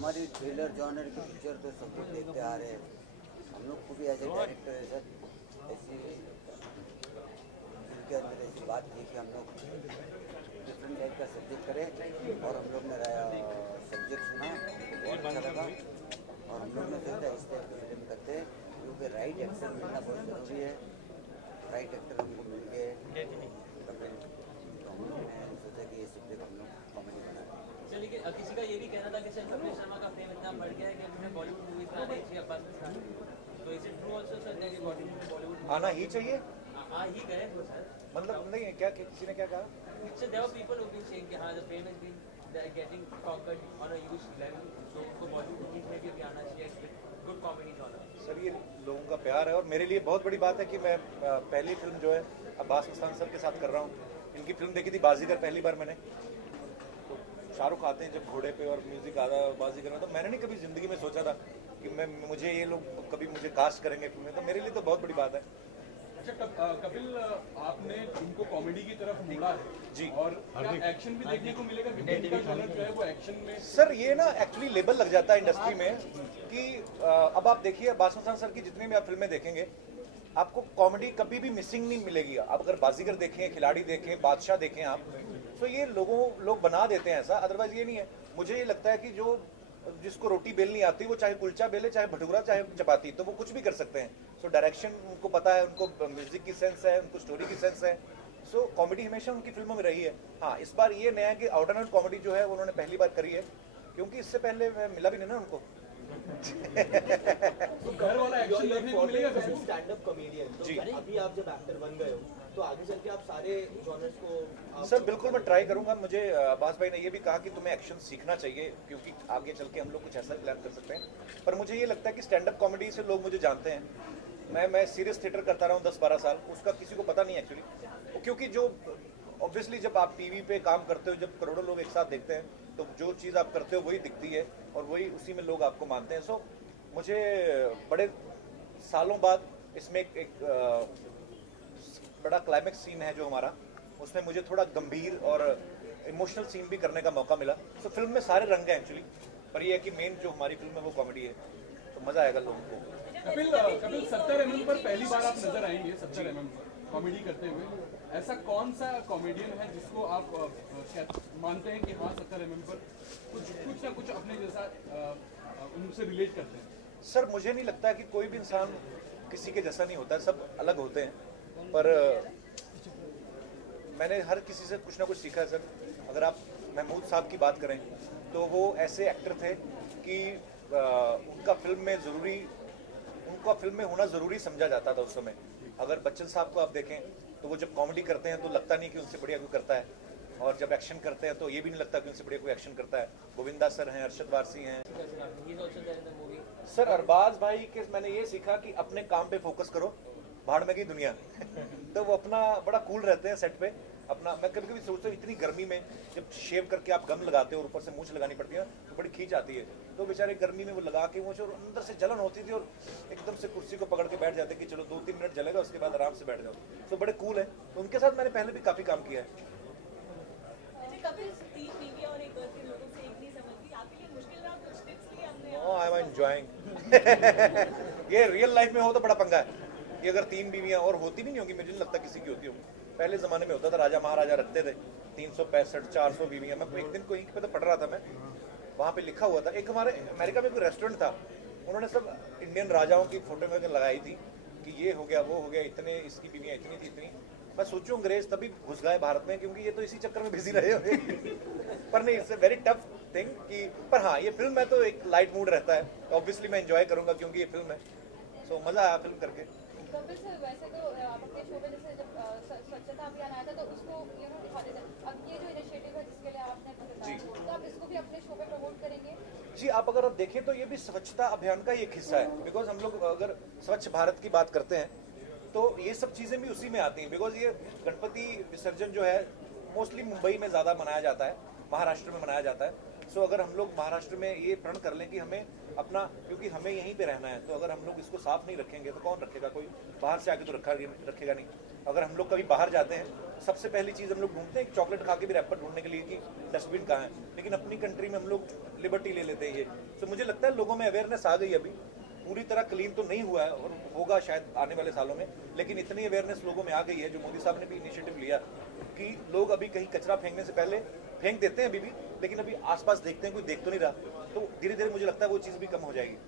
हमारी thriller genre की picture तो सब लोग देखते आ रहे हैं। हम लोग को भी एज ए डायरेक्टर ऐसा ऐसी उनके अंदर ऐसी बात थी कि हम लोग डिफरेंट टाइप का सब्जेक्ट करें, और हम लोग ने सब्जेक्ट सुना, बहुत अच्छा लगा, और हम लोग ने सोचा इस टाइप की फिल्म करते हैं, क्योंकि राइट एक्टर मिलना बहुत ज़रूरी है। राइट एक्टर हमको मिल गए कपिल, तो हम लोगों ने सोचा कि ये सब्जेक्ट हम लोग कॉमेडी बना। चलिए, किसी का ये भी कहना था कि सर कपिल शर्मा का फेम इतना बढ़ गया है कि उन्हें बॉलीवुड मूवीज में आने चाहिए अब्बास के साथ, तो is it true also sir that Bollywood आना ही चाहिए? हाँ ही गए वो सर, मतलब नहीं है क्या, किसी ने क्या कहा? Sir there were people who been saying कि हाँ the fame has been getting conquered on a huge level, तो उनको बॉलीवुड मूवीज में भी आना चाहिए, गुड कॉमेडी जॉनर। सर ये लोगों का प्यार है, और मेरे लिए बहुत बड़ी बात है कि मैं पहली फिल्म जो है अब्बास मस्तान सर के साथ कर रहा हूँ। इनकी फिल्म देखी थी बाजीगर पहली बार मैंने, तो शाहरुख आते हैं जब घोड़े पे और म्यूजिक आता है बाजीगर में, तो मैंने नहीं कभी जिंदगी में सोचा था कि मुझे ये लोग कभी मुझे कास्ट करेंगे फिल्म में, तो मेरे लिए तो बहुत बड़ी बात है। अच्छा कपिल, आपने इनको कॉमेडी की तरफ मोड़ा है जी, और एक्शन भी देखने को मिलेगा क्योंकि इनका जॉनर जो है वो एक्शन में। सर ये ना एक्चुअली लेबल लग जाता है इंडस्ट्री में कि अब आप देखिए अब्बास मस्तान सर की जितनी भी आप फिल्में देखेंगे आपको कॉमेडी कभी भी मिसिंग नहीं मिलेगी। आप अगर बाजीगर देखें, खिलाड़ी देखें, बादशाह देखें आप, तो ये लोग बना देते हैं ऐसा, अदरवाइज ये नहीं है। मुझे ये लगता है कि जिसको रोटी बेलनी आती है वो चाहे कुलचा बेले, चाहे भटूरा, चाहे चपाती, तो वो कुछ भी कर सकते हैं। सो डायरेक्शन उनको पता है, उनको म्यूजिक की सेंस है, उनको स्टोरी की सेंस है। सो कॉमेडी हमेशा उनकी फिल्मों में रही है। हाँ, इस बार ये नया कि आउट एंड आउट कॉमेडी जो है उन्होंने पहली बार करी है, क्योंकि इससे पहले मिला भी नहीं ना उनको। तो घर वाला एक्शन देखने को मिलेगा कभी? स्टैंड अप कॉमेडियन, तो अभी आप जब एक्टर बन गए हो तो आगे चल के आप सारे जॉनर्स को सर बिल्कुल मैं ट्राई करूंगा। मुझे अब्बास भाई ने ये भी कहा कि तुम्हें एक्शन सीखना चाहिए, क्योंकि आगे चल के हम लोग कुछ ऐसा प्लान कर सकते हैं। पर मुझे ये लगता है कि स्टैंड अप कॉमेडी से लोग मुझे जानते हैं। मैं सीरियस थिएटर करता रहा हूँ 10-12 साल, उसका किसी को पता नहीं एक्चुअली, क्योंकि जो ऑब्वियसली जब आप टीवी पे काम करते हो, जब करोड़ों लोग एक साथ देखते हैं, तो जो चीज़ आप करते हो वही दिखती है और वही उसी में लोग आपको मानते हैं। सो मुझे बड़े सालों बाद इसमें एक बड़ा क्लाइमेक्स सीन है जो हमारा, उसमें मुझे थोड़ा गंभीर और इमोशनल सीन भी करने का मौका मिला। तो फिल्म में सारे रंग हैं एक्चुअली, पर ये है कि मेन जो हमारी फिल्म है वो कॉमेडी है, तो मज़ा आएगा लोगों को। कपिल 70 mm पर पहली बार आप नजर आएंगे, 70 mm पर कॉमेडी करते हुए। ऐसा कौन सा कॉमेडियन है जिसको आप मानते हैं कि हाँ 70 mm पर कुछ ना कुछ अपने जैसा उनसे रिलेट करते हैं? सर मुझे नहीं लगता कि कोई भी इंसान किसी के जैसा नहीं होता है, सब अलग होते हैं। पर मैंने हर किसी से कुछ ना कुछ सीखा है सर। अगर आप महमूद साहब की बात करें तो वो ऐसे एक्टर थे कि उनका फिल्म में होना ज़रूरी समझा जाता था उस समय। अगर बच्चन साहब को आप देखें तो वो जब कॉमेडी करते हैं तो लगता नहीं कि उनसे बढ़िया कोई करता है, और जब एक्शन करते हैं तो ये भी नहीं लगता कि उनसे बढ़िया कोई एक्शन करता है। गोविंदा सर हैं, अरशद वारसी हैं। सर अरबाज भाई के मैंने ये सीखा कि अपने काम पे फोकस करो, भाड़ में की दुनिया। तो वो अपना बड़ा कूल रहते हैं सेट पे अपना। मैं कभी कभी सोचता हूँ इतनी गर्मी में जब शेव करके आप गम लगाते हो और ऊपर से मूंछ लगानी पड़ती है तो बड़ी खींच आती है, तो बेचारे गर्मी में वो लगा के मूंछ, और अंदर से जलन होती थी और एकदम से कुर्सी को पकड़ के बैठ जाते कि चलो 2-3 मिनट जलेगा उसके बाद आराम से बैठ जाओ। तो बड़े कूल है, तो उनके साथ मैंने पहले भी काफ़ी काम किया है। I am enjoying. ये रियल लाइफ में हो तो बड़ा पंगा है। ये अगर 3 बीवियां और होती भी नहीं होगी, मुझे नहीं लगता किसी की होती होगी। पहले ज़माने में होता था, राजा महाराजा रखते थे 365-400 बीवियां। मैं एक दिन कोई पे तो पढ़ रहा था, मैं वहाँ पे लिखा हुआ था, एक हमारे अमेरिका में कोई रेस्टोरेंट था, उन्होंने सब इंडियन राजाओं की फोटो में लगाई थी कि ये हो गया, वो हो गया, इतने इसकी बीवियाँ इतनी थी इतनी। मैं सोचूं अंग्रेज तभी घुस गए भारत में, क्योंकि ये तो इसी चक्कर में बिजी रहे होंगे। पर नहीं, it's a very tough thing कि, पर हाँ ये फिल्म है तो एक लाइट मूड रहता है, ऑब्वियसली मैं एंजॉय करूंगा क्योंकि ये फिल्म है। सो मज़ा आया फिल्म करके। कपिल सर, वैसे तो आप अपने शो पे जैसे जब स्वच्छता अभियान आया था तो उसको दिखाते थे, अब ये जो इनिशिएटिव है जिसके लिए आपने बताया, तो आप इसको भी अपने शो पे प्रमोट करेंगे? जी, आप अगर आप देखें तो ये भी स्वच्छता अभियान का ही एक हिस्सा है, बिकॉज हम लोग अगर स्वच्छ भारत की बात करते हैं तो ये सब चीज़ें भी उसी में आती हैं। बिकॉज ये गणपति विसर्जन जो है मोस्टली मुंबई में ज़्यादा मनाया जाता है, महाराष्ट्र में मनाया जाता है। सो अगर हम लोग महाराष्ट्र में ये प्रण कर लें कि हमें अपना, क्योंकि हमें यहीं पे रहना है, तो अगर हम लोग इसको साफ नहीं रखेंगे तो कौन रखेगा? कोई बाहर से आके तो रखेगा नहीं। अगर हम लोग कभी बाहर जाते हैं तो सबसे पहली चीज़ हम लोग ढूंढते हैं कि चॉकलेट खा के भी रैपर ढूंढने के लिए कि डस्टबिन कहाँ है, लेकिन अपनी कंट्री में हम लोग लिबर्टी ले लेते हैं ये। तो मुझे लगता है लोगों में अवेयरनेस आ गई, अभी पूरी तरह क्लीन तो नहीं हुआ है और होगा शायद आने वाले सालों में, लेकिन इतनी अवेयरनेस लोगों में आ गई है जो मोदी साहब ने भी इनिशिएटिव लिया कि लोग अभी कहीं कचरा फेंकने से पहले फेंक देते हैं अभी भी, लेकिन अभी आसपास देखते हैं कोई देख तो नहीं रहा, तो धीरे धीरे मुझे लगता है वो चीज़ भी कम हो जाएगी।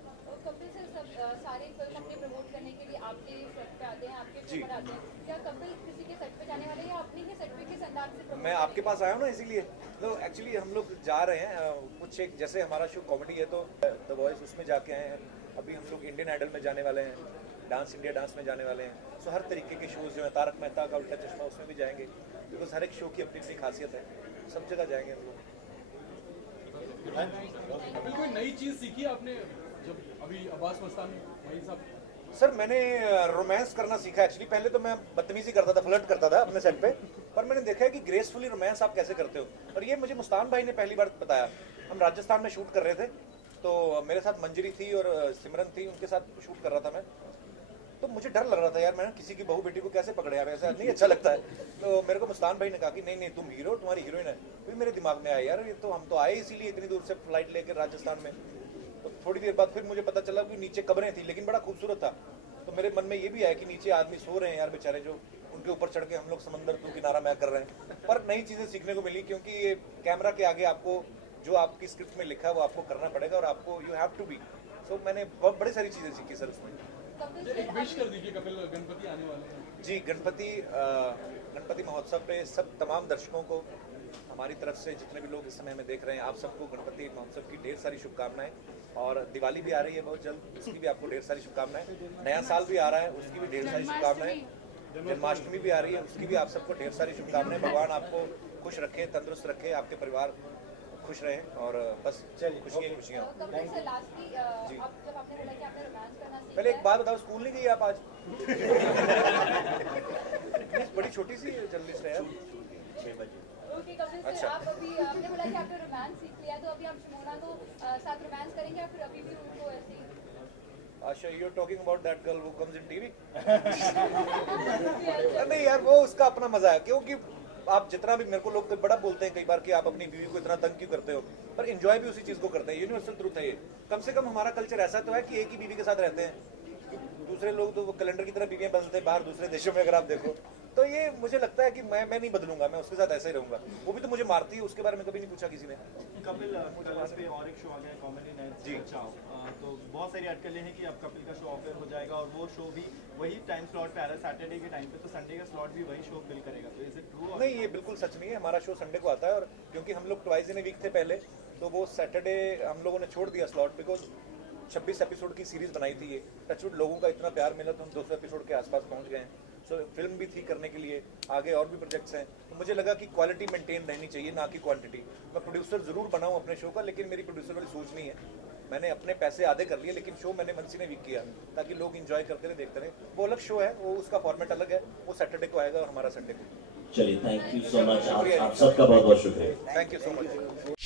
कपिल सर, सब सारे फिल्म अपने प्रमोट करने के लिए आपके सेट पे आते हैं, आपके शो पर आते हैं, क्या कपिल किसी के सेट पे जाने वाले हैं या अपने ही सेट पे किस अंदाज से promote मैं आपके पास आया हूँ ना, इसीलिए तो एक्चुअली हम लोग जा रहे हैं कुछ एक, जैसे हमारा शो कॉमेडी है तो द वॉइस उसमें जाके आए हैं, अभी हम लोग इंडियन आइडल में जाने वाले हैं, डांस इंडिया डांस में जाने वाले हैं, सो हर तरीके के शोज जो है, तारक मेहता का उल्टा चश्मा उसमें भी जाएंगे, बिकॉज हर एक शो की अपनी अपनी खासियत है, सब जगह जाएंगे हम लोग। कपिल कोई नई चीज सीखी आपने जब अभी अब्बास मस्तान भाई साहब? सर मैंने रोमांस करना सीखा एक्चुअली, पहले तो मैं बदतमीजी करता था, फ्लर्ट करता था अपने सेट पे, पर मैंने देखा है कि ग्रेसफुली रोमांस आप कैसे करते हो, और ये मुझे मुस्तान भाई ने पहली बार बताया। हम राजस्थान में शूट कर रहे थे तो मेरे साथ मंजरी थी और सिमरन थी, उनके साथ शूट कर रहा था मैं, तो मुझे डर लग रहा था यार, मैंने किसी की बहू बेटी को कैसे पकड़े यार, ऐसा नहीं अच्छा लगता है। तो मेरे को मुस्तान भाई ने कहा कि नहीं नहीं तुम हीरो, तुम्हारी हीरोइन है, फिर मेरे दिमाग में आया यार ये तो हम तो आए इसीलिए इतनी दूर से फ्लाइट लेकर राजस्थान में। तो थोड़ी देर बाद फिर मुझे पता चला कि नीचे कब्रें थी, लेकिन बड़ा खूबसूरत था, तो मेरे मन में ये भी आया कि नीचे आदमी सो रहे हैं यार बेचारे, जो उनके ऊपर चढ़ के हम लोग समंदर तू किनारा मैं कर रहे हैं। पर नई चीजें सीखने को मिली, क्योंकि ये कैमरा के आगे आपको जो आपकी स्क्रिप्ट में लिखा है वो आपको करना पड़ेगा और आपको यू हैव टू बी, सो मैंने बहुत बड़ी सारी चीजें सीखी सर उसमें। एक विश कर दीजिए कपिल, गणपति आने वाले हैं जी, गणपति महोत्सव पे सब तमाम दर्शकों को हमारी तरफ से, जितने भी लोग इस समय में देख रहे हैं, आप सबको गणपति महोत्सव की ढेर सारी शुभकामनाएं, और दिवाली भी आ रही है बहुत जल्द, उसकी भी आपको ढेर सारी शुभकामनाएं, नया साल भी आ रहा है उसकी भी ढेर सारी शुभकामनाएं, जन्माष्टमी भी आ रही है उसकी भी आप सबको ढेर सारी शुभकामनाएं। भगवान आपको खुश रखे, तंदुरुस्त रखे, आपके परिवार खुश रहें, और बस खुशियाँ खुशियाँ। पहले एक बात बताओ, स्कूल नहीं गई आप आज? बड़ी छोटी सी जर्नलिस्ट है यार। 6 बजे। ओके कपिल सर, आप अभी आपने बोला कि आपने रोमांस सीख लिया, तो अभी आप शिमोना को साथ रोमांस करेंगे या फिर अभी भी उनको ऐसे ही? Asha, you are talking about that girl who comes in TV? नहीं यार, वो उसका अपना मजा है, क्योंकि आप जितना भी, मेरे को लोग बड़ा बोलते हैं कई बार कि आप अपनी बीवी को इतना तंग क्यों करते हो, पर एंजॉय भी उसी चीज को करते हैं, यूनिवर्सल ट्रूथ है ये। कम से कम हमारा कल्चर ऐसा तो है कि एक ही बीवी के साथ रहते हैं, दूसरे लोग तो वो कैलेंडर की तरह बीवियां बदलते हैं बाहर दूसरे देशों में, अगर आप देखो तो ये मुझे लगता है कि मैं नहीं बदलूंगा, मैं उसके साथ ऐसे ही रहूंगा, वो भी तो मुझे मारती है, उसके बारे में कभी नहीं पूछा किसी ने। कपिल, कल पे और एक शो आ गया कॉमेडी नाइट जी, तो बहुत सारी अटकलें हैं कि अब कपिल का शो ऑफर हो जाएगा और वो शो भी वही टाइम स्लॉट पे आ रहा है सैटरडे के टाइम पे, तो संडे का स्लॉट भी वही शो फिल करेगा, तो इज इट ट्रू? नहीं, ये बिल्कुल सच नहीं है, हमारा शो संडे को आता है, और क्योंकि हम लोग ट्वाइस इन ए वीक थे पहले, तो वो सैटरडे हम लोगों ने छोड़ दिया स्लॉट, बिकॉज 26 एपिसोड की सीरीज बनाई थी ये, टचवुड लोगों का इतना प्यार मिला तो हम 200 एपिसोड के आसपास पहुंच गए हैं, सो फिल्म भी थी करने के लिए, आगे और भी प्रोजेक्ट्स हैं, तो मुझे लगा कि क्वालिटी मेंटेन रहनी चाहिए, ना कि क्वांटिटी। मैं प्रोड्यूसर जरूर बनाऊं अपने शो का, लेकिन मेरी प्रोड्यूसर वाली सोच नहीं है, मैंने अपने पैसे आधे कर लिए, लेकिन शो मैंने मनसी ने वीक किया ताकि लोग एंजॉय करते रहे, देखते रहे। वो अलग शो है, वो उसका फॉर्मेट अलग है, वो सैटरडे को आएगा और हमारा संडे को। चलिए, थैंक यू सो मच, आप सबका बहुत बहुत शुक्रिया। Thank you so much.